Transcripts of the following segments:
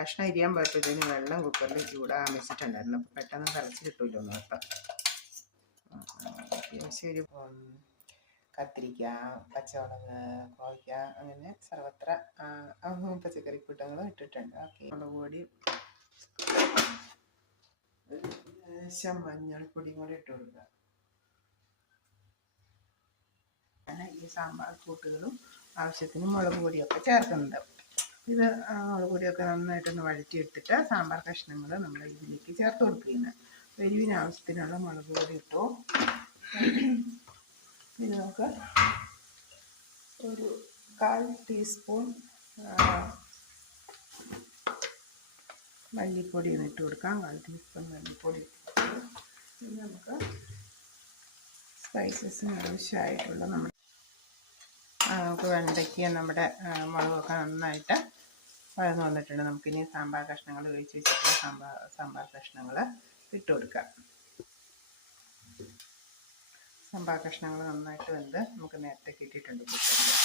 കഷ്ണം ഇരിയാൻ പറ്റുന്നതിന് വെള്ളം കുക്കറിൽ ചൂടാകാൻ വെച്ചിട്ടുണ്ടായിരുന്നു. അപ്പോൾ പെട്ടെന്ന് തിളച്ച് കിട്ടുമല്ലോ കേട്ടോ. ശരി, കത്തിരിക്ക, പച്ചമുളക്, കോവയ്ക്ക, അങ്ങനെ സർവത്ര പച്ചക്കറി കൂട്ടങ്ങളും ഇട്ടിട്ടുണ്ട്. ഓക്കെ, മുളക് പൊടി, മഞ്ഞൾപ്പൊടിയും കൂടി ഇട്ട് കൊടുക്കുക. ഈ സാമ്പാർ കൂട്ടുകളും ആവശ്യത്തിന് മുളക് പൊടിയൊക്കെ ചേർക്കുന്നുണ്ട്. ഇത് മുളക് പൊടിയൊക്കെ നന്നായിട്ടൊന്ന് വഴറ്റിയെടുത്തിട്ട് സാമ്പാർ കഷ്ണങ്ങൾ നമ്മൾ ഇതിലേക്ക് ചേർത്ത് കൊടുക്കുകയാണ്. എരിവിന് ആവശ്യത്തിനുള്ള മുളക് പൊടി ഇട്ടു. ഇത് നമുക്ക് ഒരു 1/4 ടീസ്പൂൺ മല്ലിപ്പൊടി ഇട്ട് കൊടുക്കാം. 1/4 ടീസ്പൂൺ മല്ലിപ്പൊടി. ഇത് നമുക്ക് സ്പൈസസിന് ആവശ്യമായിട്ടുള്ള നമുക്ക് വെണ്ടയ്ക്ക് നമ്മുടെ മുളകൊക്കെ നന്നായിട്ട് വഴന്ന് വന്നിട്ടുണ്ട്. നമുക്കിനി സാമ്പാർ കഷ്ണങ്ങൾ ഒഴിച്ച് വെച്ചിട്ടുള്ള സാമ്പാർ കഷ്ണങ്ങൾ ഇട്ട് കൊടുക്കാം. സാമ്പാർ കഷ്ണങ്ങൾ നന്നായിട്ട് വെന്ത് നമുക്ക് നേരത്തെ കിട്ടിയിട്ടുണ്ട് കുക്കറിൽ.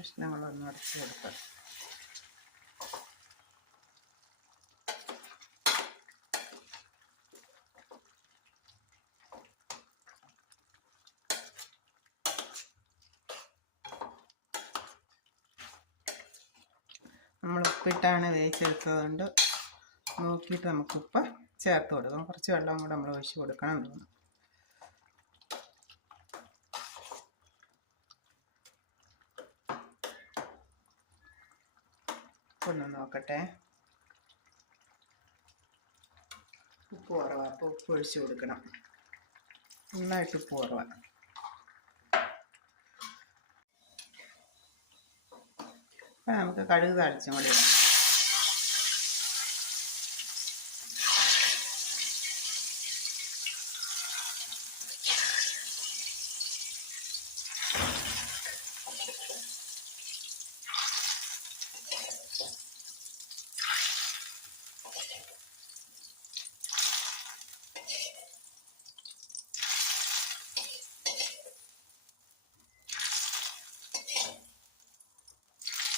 കഷ്ണങ്ങളൊന്ന് അടച്ചു കൊടുക്കാം. നമ്മൾ ഉപ്പിട്ടാണ് വേവിച്ചെടുത്തതുകൊണ്ട് നോക്കിയിട്ട് നമുക്ക് ഉപ്പ് ചേർത്ത് കൊടുക്കാം. കുറച്ച് വെള്ളം കൂടെ നമ്മൾ ഒഴിച്ച് കൊടുക്കണം തോന്നുന്നു. ഒന്ന് നോക്കട്ടെ. ഉപ്പ് കുറവാണ്, അപ്പോൾ ഉപ്പ് ഒഴിച്ച് കൊടുക്കണം. നന്നായിട്ട് ഉപ്പ് കുറവാണ്. അപ്പം നമുക്ക് കടുക് താളിച്ചും കൂടി ഇടാം.